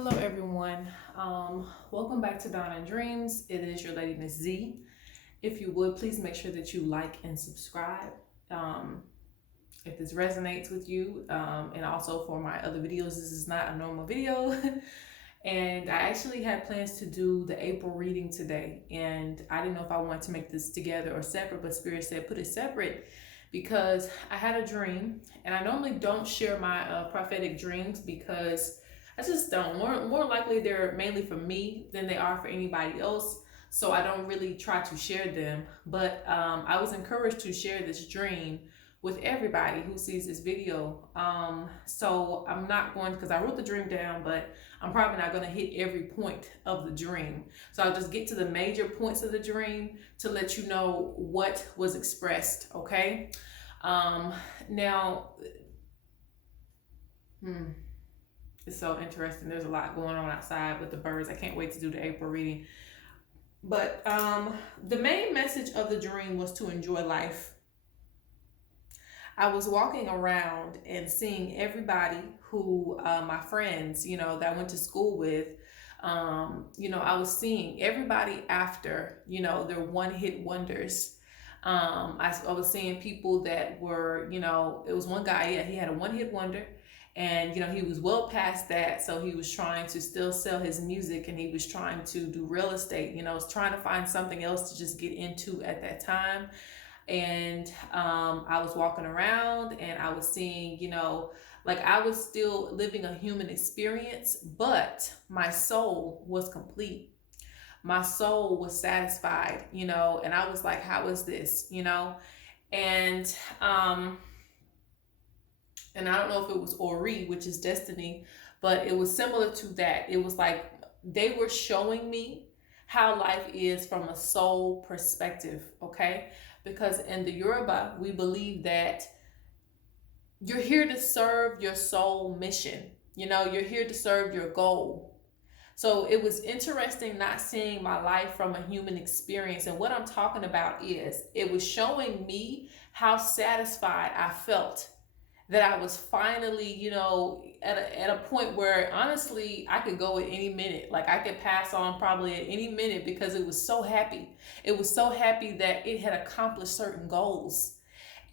Hello, everyone. Welcome back to Dawn and Dreams. It is your lady, Ms.Z. If you would, please make sure that you like and subscribe um, if this resonates with you. And also for my other videos, this is not a normal video. And I actually had plans to do the April reading today. And I didn't know if I wanted to make this together or separate, but Spirit said put it separate because I had a dream. And I normally don't share my prophetic dreams because I just don't. More likely they're mainly for me than they are for anybody else. So I don't really try to share them. But I was encouraged to share this dream with everybody who sees this video. So I'm not going, because I wrote the dream down, but I'm probably not going to hit every point of the dream. So I'll just get to the major points of the dream to let you know what was expressed, okay? Now, it's so interesting. There's a lot going on outside with the birds. I can't wait to do the April reading. But the main message of the dream was to enjoy life. I was walking around and seeing everybody who, my friends, that I went to school with, I was seeing everybody after, their one-hit wonders. I was seeing people that were, it was one guy, yeah, he had a one-hit wonder. And, he was well past that. So he was trying to still sell his music and he was trying to do real estate, was trying to find something else to just get into at that time. And I was walking around and I was seeing, I was still living a human experience, but my soul was complete. My soul was satisfied, and I was like, how is this, And I don't know if it was Ori, which is destiny, but it was similar to that. It was like they were showing me how life is from a soul perspective, okay? Because in the Yoruba, we believe that you're here to serve your soul mission. You're here to serve your goal. So it was interesting not seeing my life from a human experience. And what I'm talking about is it was showing me how satisfied I felt, that I was finally, at a point where honestly I could go at any minute. Like I could pass on probably at any minute because it was so happy. It was so happy that it had accomplished certain goals.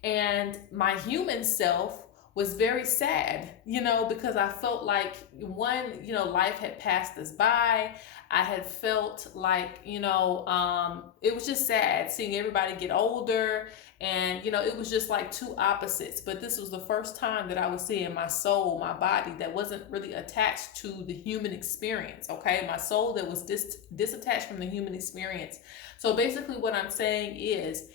And my human self was very sad, because I felt like life had passed us by. I had felt like, it was just sad seeing everybody get older. And, it was just like two opposites. But this was the first time that I was seeing my soul, my body that wasn't really attached to the human experience. Okay. My soul that was disattached from the human experience. So basically what I'm saying is,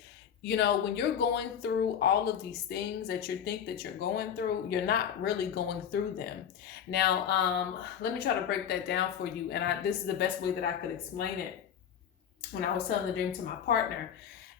when you're going through all of these things that you think that you're going through, you're not really going through them. Now, let me try to break that down for you. And this is the best way that I could explain it. When I was telling the dream to my partner,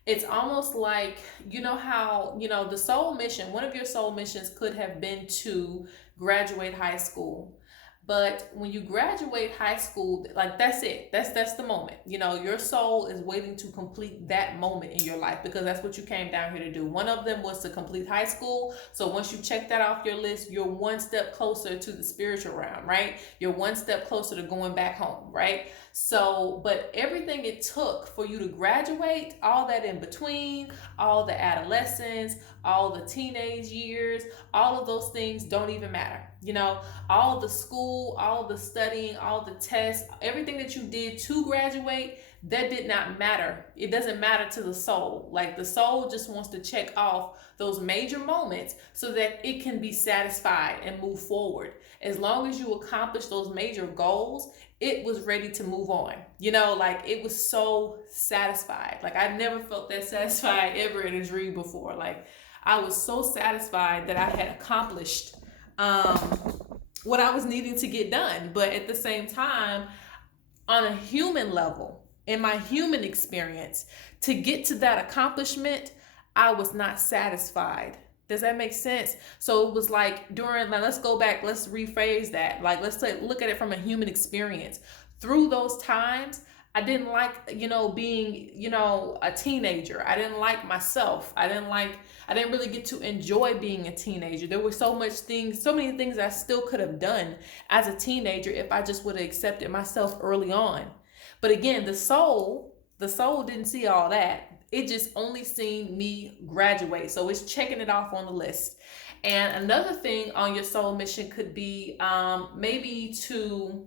it's almost like, how, the soul mission, one of your soul missions could have been to graduate high school. But when you graduate high school, like that's it. That's the moment. Your soul is waiting to complete that moment in your life because that's what you came down here to do. One of them was to complete high school. So once you check that off your list, you're one step closer to the spiritual realm, right? You're one step closer to going back home, right? So, but everything it took for you to graduate, all that in between, all the adolescence, all the teenage years, all of those things don't even matter. All the school, all the studying, all the tests, everything that you did to graduate, that did not matter. It doesn't matter to the soul. Like the soul just wants to check off those major moments so that it can be satisfied and move forward. As long as you accomplish those major goals, it was ready to move on. It was so satisfied. Like I never felt that satisfied ever in a dream before. Like I was so satisfied that I had accomplished what I was needing to get done. But at the same time, on a human level, in my human experience, to get to that accomplishment, I was not satisfied. Does that make sense? So it was like let's go back, let's rephrase that. Like, let's look at it from a human experience. Through those times, I didn't like, being, a teenager. I didn't like myself. I didn't really get to enjoy being a teenager. There were so many things I still could have done as a teenager if I just would have accepted myself early on. But again, the soul didn't see all that. It just only seen me graduate. So it's checking it off on the list. And another thing on your soul mission could be maybe to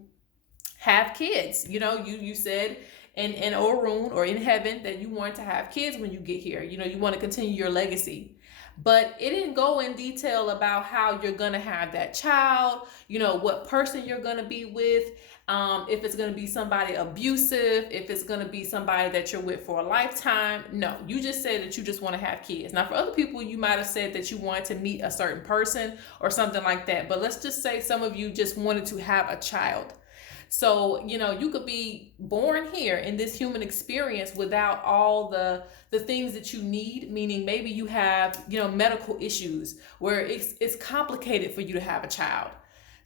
have kids. You said in Orun or in heaven that you want to have kids when you get here. You want to continue your legacy. But it didn't go in detail about how you're going to have that child, what person you're going to be with, if it's going to be somebody abusive, if it's going to be somebody that you're with for a lifetime. No, you just said that you just want to have kids. Now, for other people, you might have said that you wanted to meet a certain person or something like that. But let's just say some of you just wanted to have a child. So, you could be born here in this human experience without all the things that you need, meaning maybe you have, medical issues where it's complicated for you to have a child.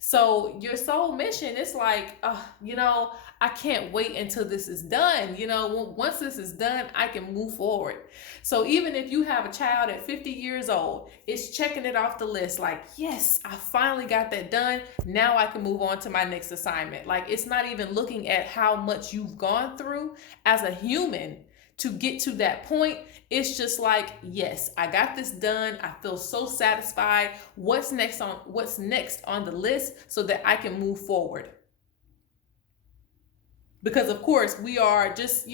So your soul mission, it's like, I can't wait until this is done. Once this is done, I can move forward. So even if you have a child at 50 years old, it's checking it off the list. Like, yes, I finally got that done. Now I can move on to my next assignment. Like, it's not even looking at how much you've gone through as a human to get to that point. It's just like, yes, I got this done. I feel so satisfied. What's next on the list so that I can move forward? Because of course we are just,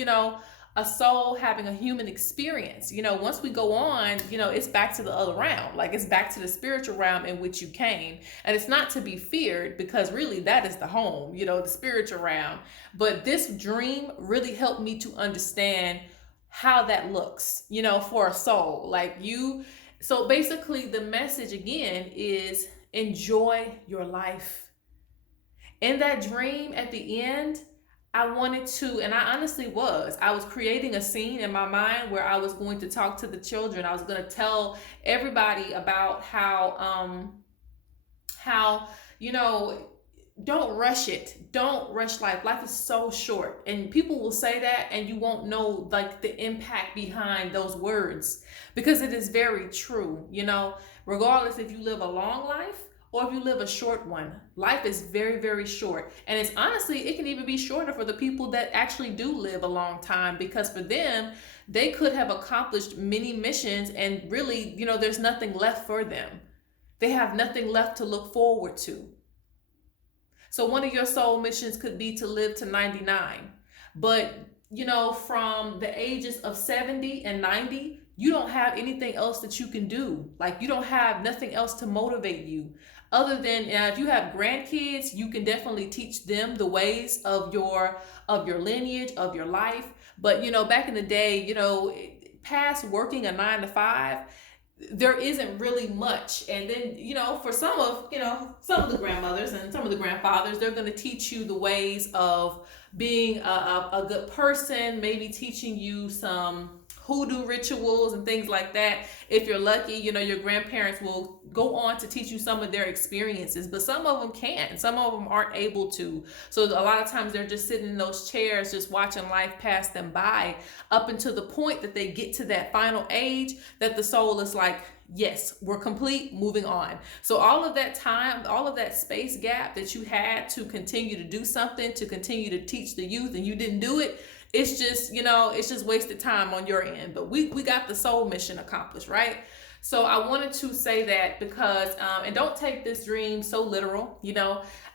a soul having a human experience. Once we go on, it's back to the other realm. Like, it's back to the spiritual realm in which you came. And it's not to be feared, because really that is the home, the spiritual realm. But this dream really helped me to understand how that looks, for a soul like you. So basically the message again is enjoy your life. In that dream at the end, I wanted to, and I honestly I was creating a scene in my mind where I was going to talk to the children. I was going to tell everybody about how, don't rush it. Don't rush life. Life is so short. And people will say that and you won't know like the impact behind those words, because it is very true. Regardless if you live a long life or if you live a short one, life is very, very short. And it's honestly, it can even be shorter for the people that actually do live a long time, because for them, they could have accomplished many missions and really, there's nothing left for them. They have nothing left to look forward to. So one of your soul missions could be to live to 99. But, from the ages of 70 and 90, you don't have anything else that you can do. Like, you don't have nothing else to motivate you. Other than if you have grandkids, you can definitely teach them the ways of your lineage, of your life. But, back in the day, past working a 9 to 5, there isn't really much. And then, for some of the grandmothers and some of the grandfathers, they're going to teach you the ways of being a good person, maybe teaching you some hoodoo rituals and things like that. If you're lucky, your grandparents will go on to teach you some of their experiences, but some of them can't. Some of them aren't able to. So a lot of times they're just sitting in those chairs, just watching life pass them by, up until the point that they get to that final age that the soul is like, yes, we're complete, moving on. So all of that time, all of that space gap that you had to continue to do something, to continue to teach the youth, and you didn't do it, it's just, it's just wasted time on your end. But we got the soul mission accomplished, right? So I wanted to say that because, and don't take this dream so literal,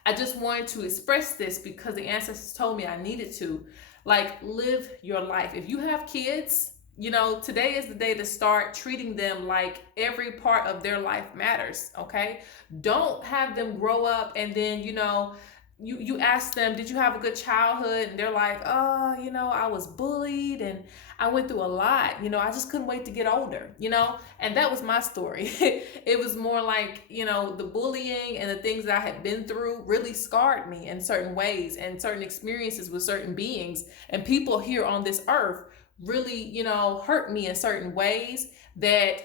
I just wanted to express this because the ancestors told me I needed to. Like, live your life. If you have kids, today is the day to start treating them like every part of their life matters, okay? Don't have them grow up and then, you ask them, did you have a good childhood? And they're like, oh, I was bullied and I went through a lot. I just couldn't wait to get older, and that was my story. It was more like, the bullying and the things that I had been through really scarred me in certain ways, and certain experiences with certain beings and people here on this earth really, hurt me in certain ways, that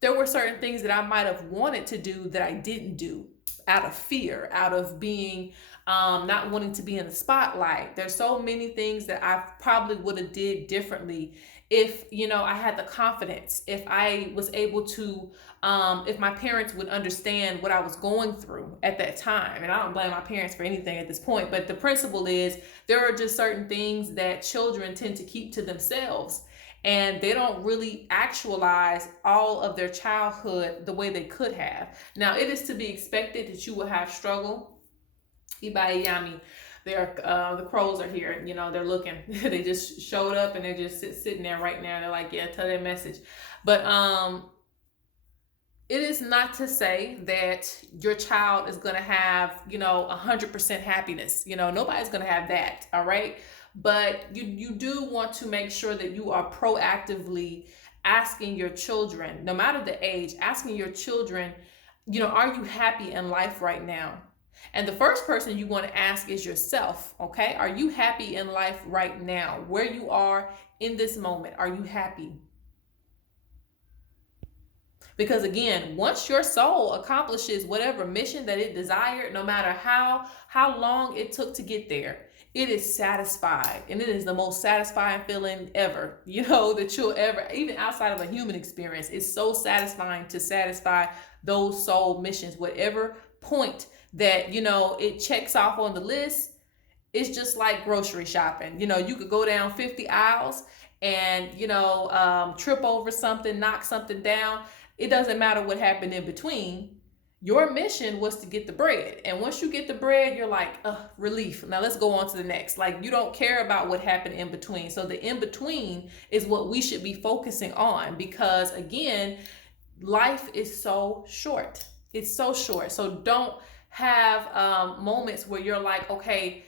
there were certain things that I might have wanted to do that I didn't do out of fear, out of being not wanting to be in the spotlight. There's so many things that I probably would have did differently if, you know, I had the confidence, if I was able to, if my parents would understand what I was going through at that time. And I don't blame my parents for anything at this point, but the principle is there are just certain things that children tend to keep to themselves, and they don't really actualize all of their childhood the way they could have. Now, it is to be expected that you will have struggle. Ibai Yami, they're the crows are here. You know, they're looking. They just showed up and they're just sitting there right now. They're like, yeah, tell that message. But it is not to say that your child is going to have, you know, 100% happiness. You know, nobody's going to have that. All right. But you do want to make sure that you are proactively asking your children, no matter the age, asking your children, you know, are you happy in life right now? And the first person you want to ask is yourself, okay? Are you happy in life right now? Where you are in this moment, are you happy? Because again, once your soul accomplishes whatever mission that it desired, no matter how long it took to get there, it is satisfied. And it is the most satisfying feeling ever, you know, that you'll ever, even outside of a human experience. It's so satisfying to satisfy those soul missions, whatever point that, you know, it checks off on the list. It's just like grocery shopping. You know, you could go down 50 aisles and, you know, trip over something, knock something down. It doesn't matter what happened in between. Your mission was to get the bread. And once you get the bread, you're like, relief. Now let's go on to the next. Like, you don't care about what happened in between. So the in between is what we should be focusing on, because again, life is so short. It's so short. So don't have moments where you're like, okay,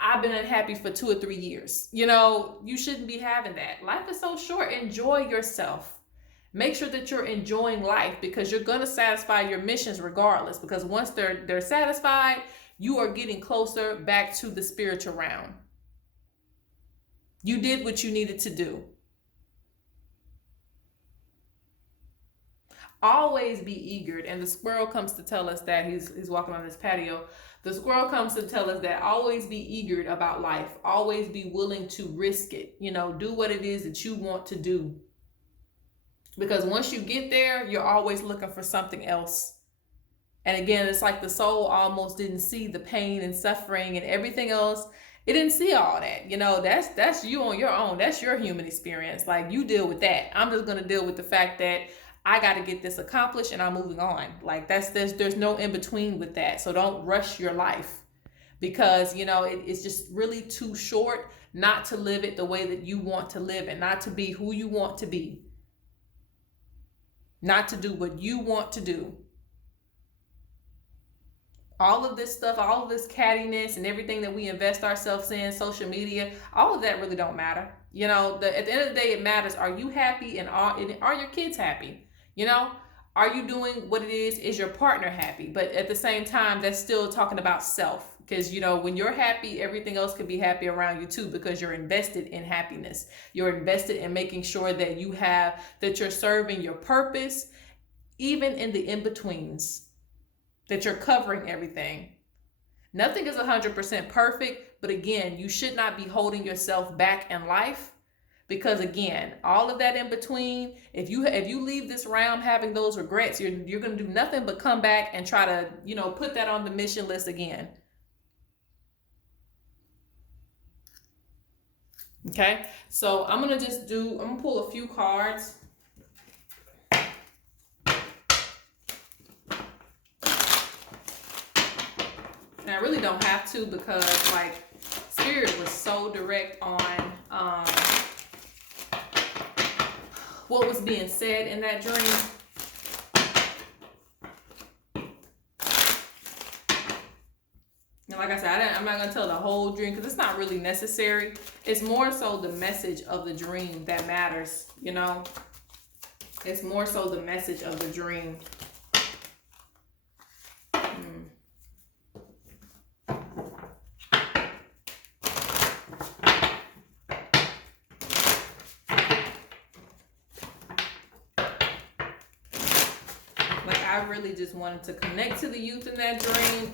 I've been unhappy for 2 or 3 years. You know, you shouldn't be having that. Life is so short. Enjoy yourself. Make sure that you're enjoying life, because you're going to satisfy your missions regardless, because once they're satisfied, you are getting closer back to the spiritual realm. You did what you needed to do. Always be eager. And the squirrel comes to tell us that he's walking on his patio. The squirrel comes to tell us that always be eager about life. Always be willing to risk it. You know, do what it is that you want to do. Because once you get there, you're always looking for something else. And again, it's like the soul almost didn't see the pain and suffering and everything else. It didn't see all that. You know, that's you on your own. That's your human experience. Like, you deal with that. I'm just going to deal with the fact that I got to get this accomplished and I'm moving on. Like, there's no in between with that. So don't rush your life, because, you know, it's just really too short not to live it the way that you want to live it, not to be who you want to be. Not to do what you want to do. All of this stuff, all of this cattiness and everything that we invest ourselves in, social media, all of that really don't matter. You know, at the end of the day, it matters. Are you happy, and are your kids happy? You know, are you doing what it is? Is your partner happy? But at the same time, that's still talking about self. Because, you know, when you're happy, everything else can be happy around you too, because you're invested in happiness. You're invested in making sure that you're serving your purpose, even in the in-betweens, that you're covering everything. Nothing is 100% perfect, but again, you should not be holding yourself back in life, because again, all of that in between, if you leave this realm having those regrets, you're going to do nothing but come back and try to, you know, put that on the mission list again. Okay, so I'm going to pull a few cards. And I really don't have to, because like Spirit was so direct on what was being said in that dream. And like I said, I'm not going to tell the whole dream, because it's not really necessary. It's more so the message of the dream that matters, you know. It's more so the message of the dream. Like I really just wanted to connect to the youth in that dream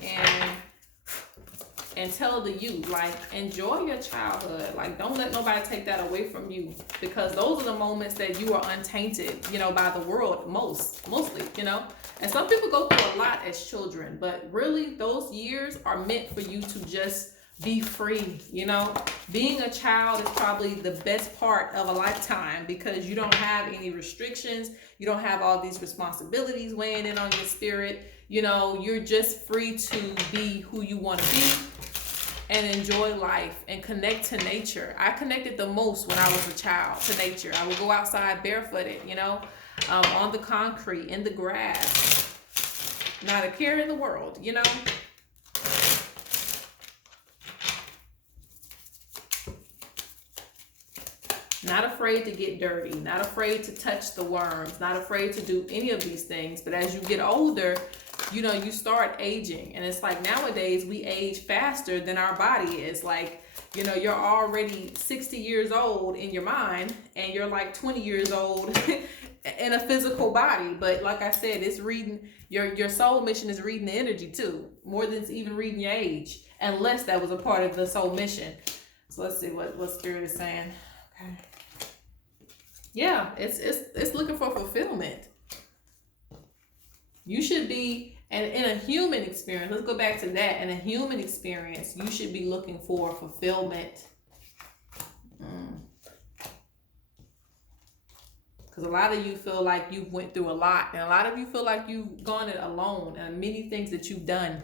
and tell the youth, like, enjoy your childhood. Like, don't let nobody take that away from you, because those are the moments that you are untainted, you know, by the world mostly, you know. And some people go through a lot as children, but really those years are meant for you to just be free, you know. Being a child is probably the best part of a lifetime, because you don't have any restrictions. You don't have all these responsibilities weighing in on your spirit. You know, you're just free to be who you want to be and enjoy life and connect to nature. I connected the most when I was a child to nature. I would go outside barefooted, you know, on the concrete, in the grass, not a care in the world, you know. Not afraid to get dirty, not afraid to touch the worms, not afraid to do any of these things. But as you get older, you know, you start aging. And it's like nowadays we age faster than our body is. Like, you know, you're already 60 years old in your mind, and you're like 20 years old in a physical body. But like I said, it's reading, your soul mission is reading the energy too, more than it's even reading your age, unless that was a part of the soul mission. So let's see what Spirit is saying. Okay. Yeah, it's looking for fulfillment. You should be, and in a human experience, let's go back to that. In a human experience, you should be looking for fulfillment. Because a lot of you feel like you've went through a lot, and a lot of you feel like you've gone it alone, and many things that you've done.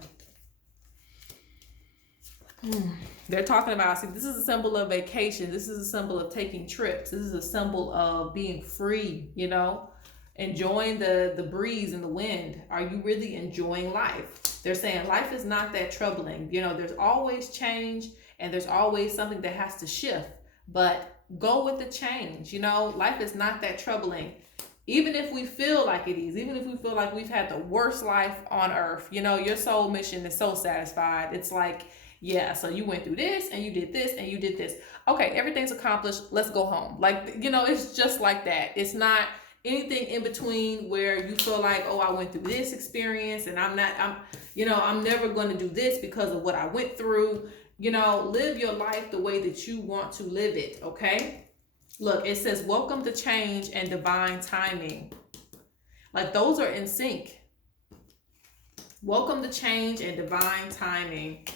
They're talking about, see, this is a symbol of vacation. This is a symbol of taking trips. This is a symbol of being free, you know, enjoying the breeze and the wind. Are you really enjoying life? They're saying life is not that troubling. You know, there's always change, and there's always something that has to shift, but go with the change. You know, life is not that troubling. Even if we feel like it is, even if we feel like we've had the worst life on earth, you know, your soul mission is so satisfied. It's like, yeah, so you went through this, and you did this, and you did this. Okay, everything's accomplished. Let's go home. Like, you know, it's just like that. It's not anything in between where you feel like, oh, I went through this experience, and I'm never going to do this because of what I went through. You know, live your life the way that you want to live it, okay? Look, it says, welcome to change and divine timing. Like, those are in sync. Welcome to change and divine timing.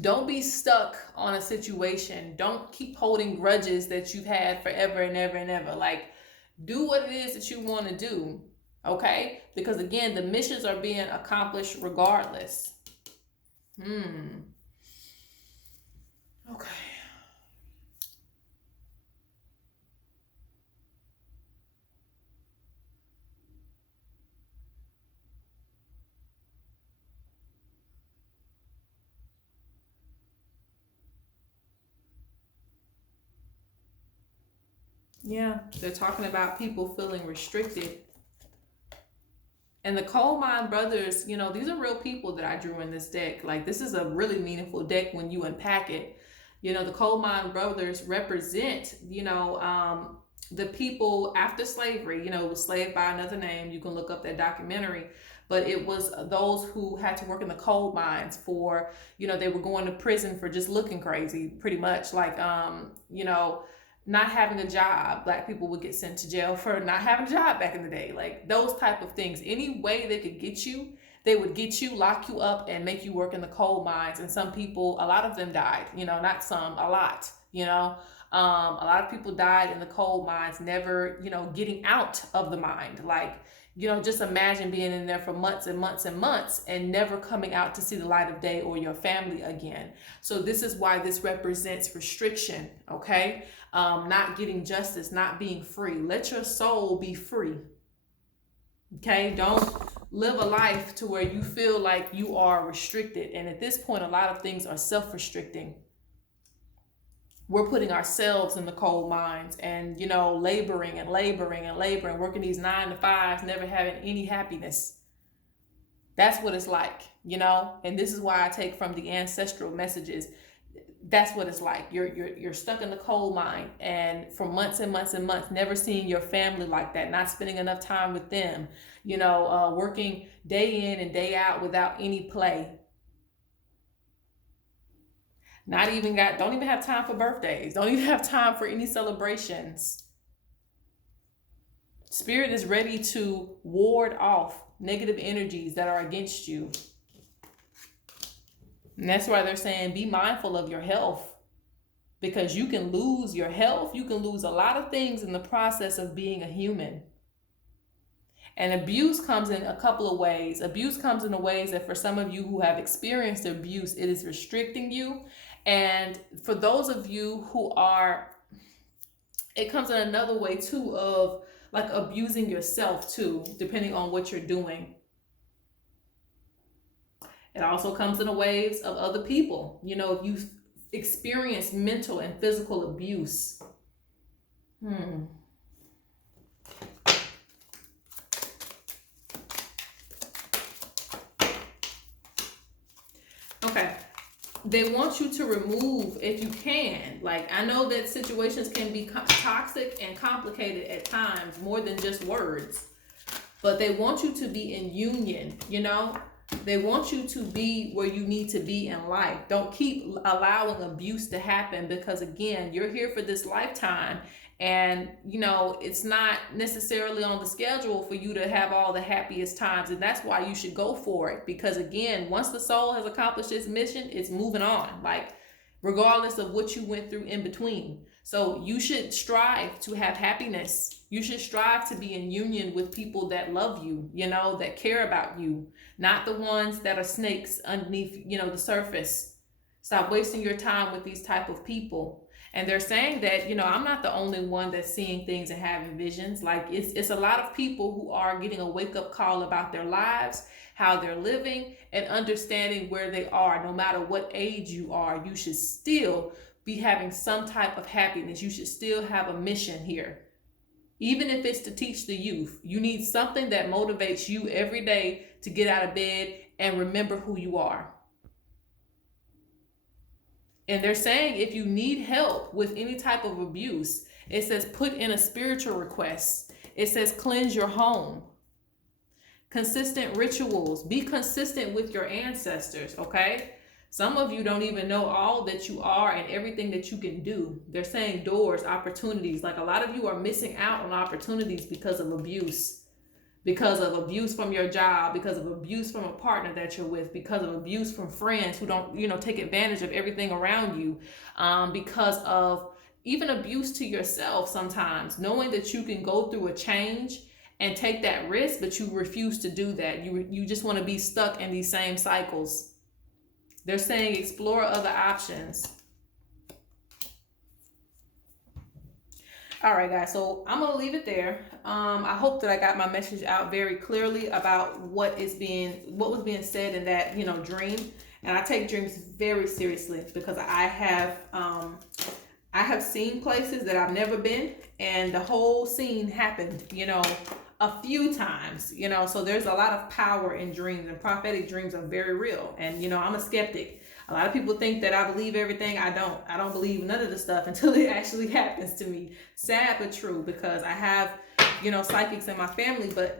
Don't be stuck on a situation. Don't keep holding grudges that you've had forever and ever and ever. Like, do what it is that you want to do, okay? Because again, the missions are being accomplished regardless. Okay. Yeah, they're talking about people feeling restricted. And the Coal Mine Brothers, you know, these are real people that I drew in this deck. Like, this is a really meaningful deck when you unpack it. You know, the Coal Mine Brothers represent, you know, the people after slavery. You know, it was Slave by Another Name. You can look up that documentary. But it was those who had to work in the coal mines for, you know, they were going to prison for just looking crazy, pretty much. Like, you know, not having a job. Black people would get sent to jail for not having a job back in the day. Like, those type of things. Any way they could get you, they would get you, lock you up, and make you work in the coal mines. And some people, a lot of them died, you know, not some, a lot, you know. A lot of people died in the coal mines, never, you know, getting out of the mine. Like, you know, just imagine being in there for months and months and months and never coming out to see the light of day or your family again. So this is why this represents restriction, okay? Not getting justice, not being free. Let your soul be free, okay? Don't live a life to where you feel like you are restricted. And at this point, a lot of things are self-restricting. We're putting ourselves in the coal mines and, you know, laboring, working these 9 to 5s, never having any happiness. That's what it's like, you know? And this is why I take from the ancestral messages. that's what it's like. You're stuck in the coal mine, and for months and months and months, never seeing your family like that, not spending enough time with them, working day in and day out without any play. Don't even have time for birthdays. Don't even have time for any celebrations. Spirit is ready to ward off negative energies that are against you. And that's why they're saying be mindful of your health, because you can lose your health. You can lose a lot of things in the process of being a human. And abuse comes in a couple of ways. Abuse comes in the ways that for some of you who have experienced abuse, it is restricting you. And for those of you who are, it comes in another way too, of like abusing yourself too, depending on what you're doing. It also comes in the waves of other people. If you experience mental and physical abuse. Okay. They want you to remove, if you can. Like, I know that situations can be toxic and complicated at times, more than just words. But they want you to be in union, They want you to be where you need to be in life. Don't keep allowing abuse to happen, because again, you're here for this lifetime, and it's not necessarily on the schedule for you to have all the happiest times. And that's why you should go for it, because again, once the soul has accomplished its mission, it's moving on, like regardless of what you went through in between. So you should strive to have happiness. You should strive to be in union with people that love you, that care about you, not the ones that are snakes underneath, the surface. Stop wasting your time with these type of people. And they're saying that, I'm not the only one that's seeing things and having visions. Like it's a lot of people who are getting a wake-up call about their lives, how they're living, and understanding where they are. No matter what age you are, you should still be having some type of happiness. You should still have a mission here. Even if it's to teach the youth, you need something that motivates you every day to get out of bed and remember who you are. And they're saying if you need help with any type of abuse, it says put in a spiritual request. It says cleanse your home. Consistent rituals. Be consistent with your ancestors, okay? Some of you don't even know all that you are and everything that you can do. They're saying doors, opportunities. Like a lot of you are missing out on opportunities because of abuse. Because of abuse from your job, because of abuse from a partner that you're with, because of abuse from friends who don't, take advantage of everything around you, because of even abuse to yourself sometimes, knowing that you can go through a change and take that risk, but you refuse to do that. You just want to be stuck in these same cycles. They're saying explore other options. All right, guys, so I'm going to leave it there. I hope that I got my message out very clearly about what was being said in that, dream. And I take dreams very seriously, because I have seen places that I've never been, and the whole scene happened, a few times, so there's a lot of power in dreams, and prophetic dreams are very real. And, I'm a skeptic. A lot of people think that I believe everything. I don't believe none of the stuff until it actually happens to me. Sad but true, because I have, psychics in my family, but,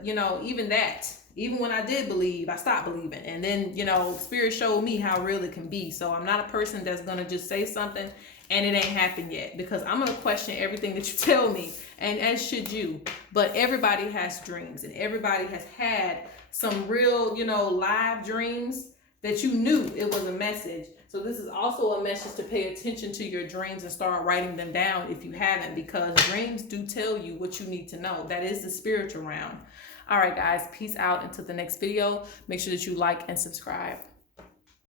even when I did believe, I stopped believing. And then, Spirit showed me how real it can be. So I'm not a person that's going to just say something and it ain't happened yet, because I'm going to question everything that you tell me, and as should you. But everybody has dreams, and everybody has had some real, live dreams that you knew it was a message. So this is also a message to pay attention to your dreams and start writing them down if you haven't, because dreams do tell you what you need to know. That is the spiritual realm. All right, guys, peace out until the next video. Make sure that you like and subscribe.